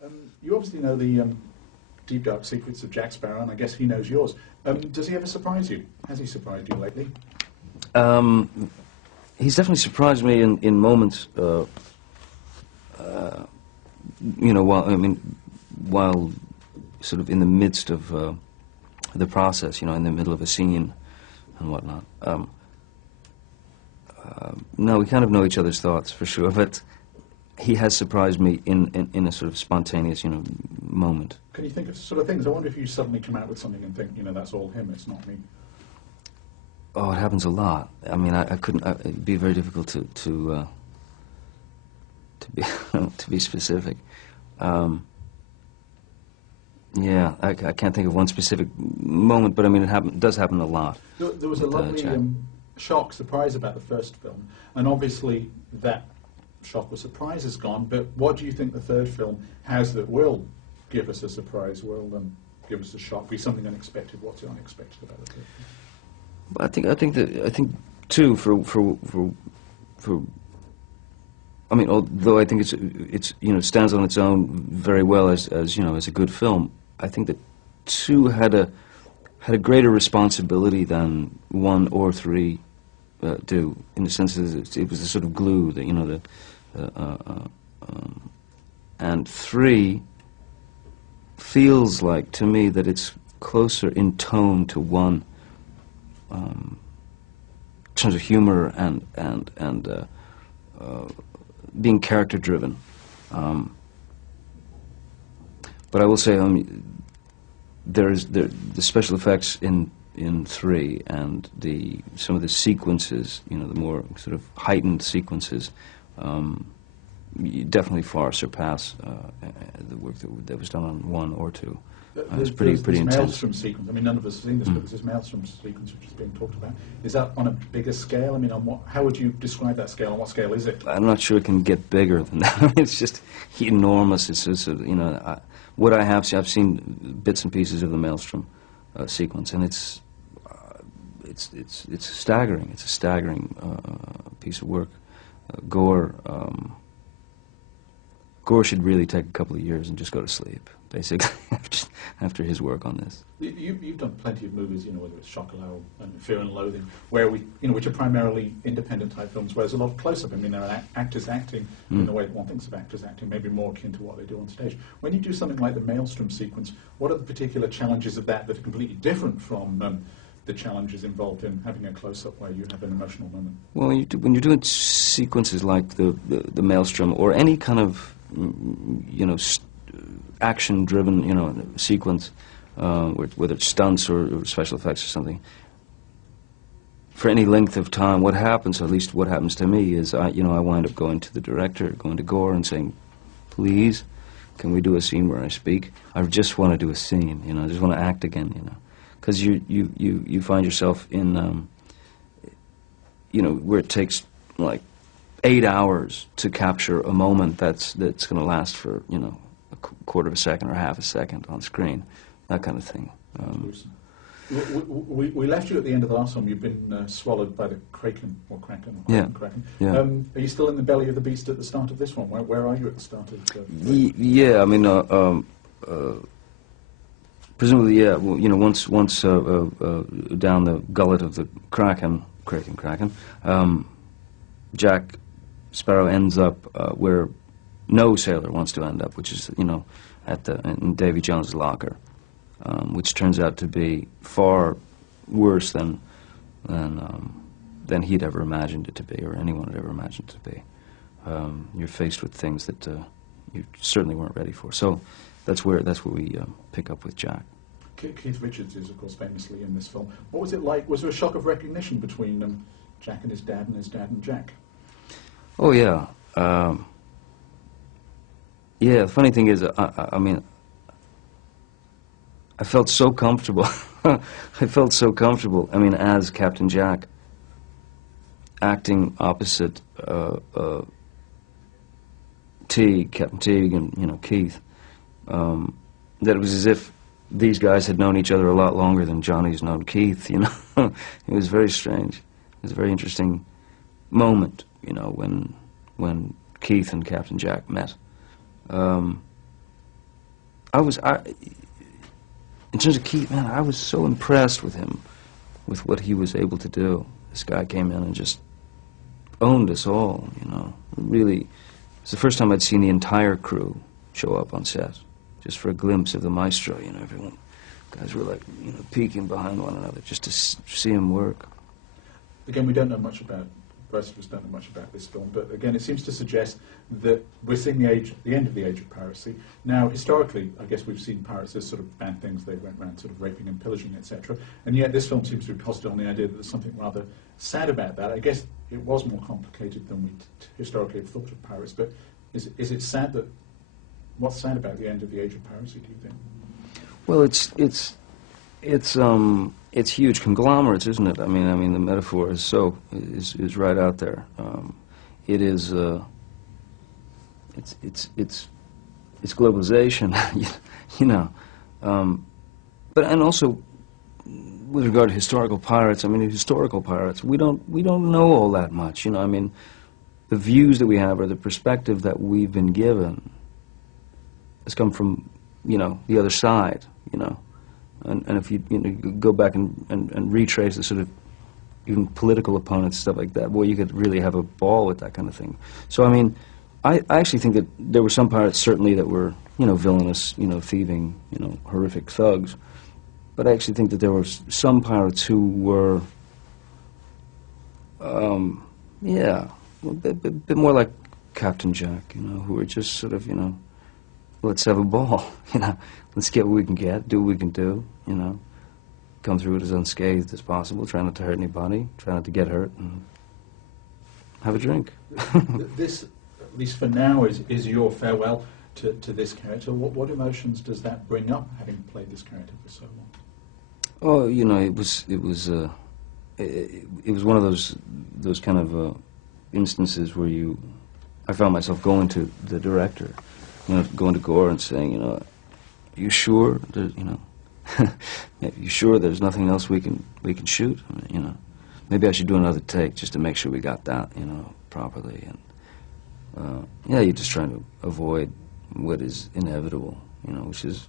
You obviously know the deep dark secrets of Jack Sparrow, and I guess he knows yours. Does he ever surprise you? Has he surprised you lately? He's definitely surprised me in moments. While sort of in the midst of the process, in the middle of a scene and whatnot. No, we kind of know each other's thoughts for sure, but he has surprised me in a sort of spontaneous, moment. Can you think of sort of things? I wonder if you suddenly come out with something and think, that's all him, it's not me. Oh, it happens a lot. I mean, I couldn't. It'd be very difficult to be to be specific. Yeah, I can't think of one specific moment, but I mean, it does happen a lot. There was a lovely shock, surprise about the first film, and obviously that shock or surprise is gone, but what do you think the third film has that will give us a surprise, will give us a shock, be something unexpected? What's unexpected about the third film? I think too, I mean, although I think it's stands on its own very well as a good film, I think that 2 had a greater responsibility than 1 or 3 do, in the sense that it was the sort of glue that and 3 feels like to me that it's closer in tone to 1 in terms of humor and being character driven. But I will say, the special effects in 3 and some of the sequences, the more sort of heightened sequences, definitely far surpass the work that was done on 1 or 2. It's pretty intense. Maelstrom sequence. I mean, none of us have seen this, but there's this Maelstrom sequence which is being talked about. Is that on a bigger scale? I mean, how would you describe that scale? On what scale is it? I'm not sure it can get bigger than that. I mean, it's just enormous. It's just, what I have seen, I've seen bits and pieces of the Maelstrom sequence, and it's staggering. It's a staggering piece of work. Gore should really take a couple of years and just go to sleep, basically, after his work on this. You've done plenty of movies, whether it's Chocolat and Fear and Loathing, where which are primarily independent type films, where there's a lot of close-up. I mean, there are actors acting in the way that one thinks of actors acting, maybe more akin to what they do on stage. When you do something like the Maelstrom sequence, what are the particular challenges of that are completely different from the challenges involved in having a close-up where you have an emotional moment? Well, when you're doing sequences like the Maelstrom or any kind of action-driven, sequence, whether it's stunts or special effects or something, for any length of time, what happens, or at least what happens to me, is I wind up going to the director, going to Gore, and saying, "Please, can we do a scene where I speak? I just want to do a scene, I just want to act again, because you find yourself in, where it takes like 8 hours to capture a moment that's going to last for a quarter of a second or half a second on screen, that kind of thing. We left you at the end of the last film. You've been swallowed by the Kraken. Yeah. Are you still in the belly of the beast at the start of this one? Where are you at the start of? Yeah, I mean, presumably, yeah. Well, once down the gullet of the Kraken, Jack Sparrow ends up where no sailor wants to end up, which is in Davy Jones's locker, which turns out to be far worse than he'd ever imagined it to be, or anyone had ever imagined it to be. You're faced with things that you certainly weren't ready for. So that's where we pick up with Jack. Keith Richards is, of course, famously in this film. What was it like? Was there a shock of recognition between Jack and his dad and Jack? Oh, yeah. Yeah, the funny thing is, I mean, I felt so comfortable. I felt so comfortable, I mean, as Captain Jack, acting opposite Captain Teague and, Keith, that it was as if these guys had known each other a lot longer than Johnny's known Keith, It was very strange. It was a very interesting moment, when Keith and Captain Jack met. in terms of Keith, man, I was so impressed with him, with what he was able to do. This guy came in and just owned us all, you know. Really, it's the first time I'd seen the entire crew show up on set, just for a glimpse of the maestro, you know. Everyone, guys were like, you know, peeking behind one another just to see him work. Again, we don't know much about, most of us don't know much about this film, but again, it seems to suggest that we're seeing the end of the age of piracy. Now, historically, I guess we've seen pirates as sort of bad things. They went around sort of raping and pillaging, etc. And yet this film seems to be posited on the idea that there's something rather sad about that. I guess it was more complicated than we historically have thought of pirates, but is it sad that, what's sad about the end of the age of piracy, do you think? Well, it's huge conglomerates, isn't it? I mean, the metaphor is right out there. It is. It's globalization, you know. And also with regard to historical pirates, I mean, historical pirates, we don't know all that much, you know. I mean, the views that we have or the perspective that we've been given has come from, you know, the other side, you know. And if you go back and retrace the sort of even political opponents, stuff like that, boy, you could really have a ball with that kind of thing. So, I mean, I actually think that there were some pirates certainly that were, you know, villainous, you know, thieving, you know, horrific thugs. But I actually think that there were some pirates who were, yeah, a bit more like Captain Jack, you know, who were just sort of, you know, let's have a ball, you know. Let's get what we can get, do what we can do, you know. Come through it as unscathed as possible, try not to hurt anybody, try not to get hurt, and have a drink. This, at least for now, is your farewell to this character. What emotions does that bring up, having played this character for so long? Oh, you know, it was one of those kind of instances where I found myself going to the director, you know, going to Gore and saying, you know, you sure that, you know, you sure there's nothing else we can shoot? You know, maybe I should do another take just to make sure we got that, you know, properly. And yeah, you're just trying to avoid what is inevitable, you know, which is,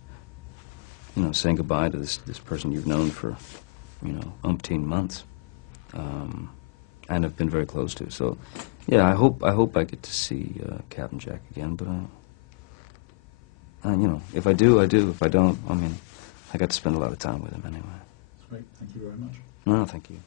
you know, saying goodbye to this person you've known for, you know, umpteen months, and have been very close to. So, yeah, I hope I get to see Captain Jack again, but. You know, if I do, I do. If I don't, I mean, I got to spend a lot of time with him anyway. That's great. Thank you very much. No, thank you.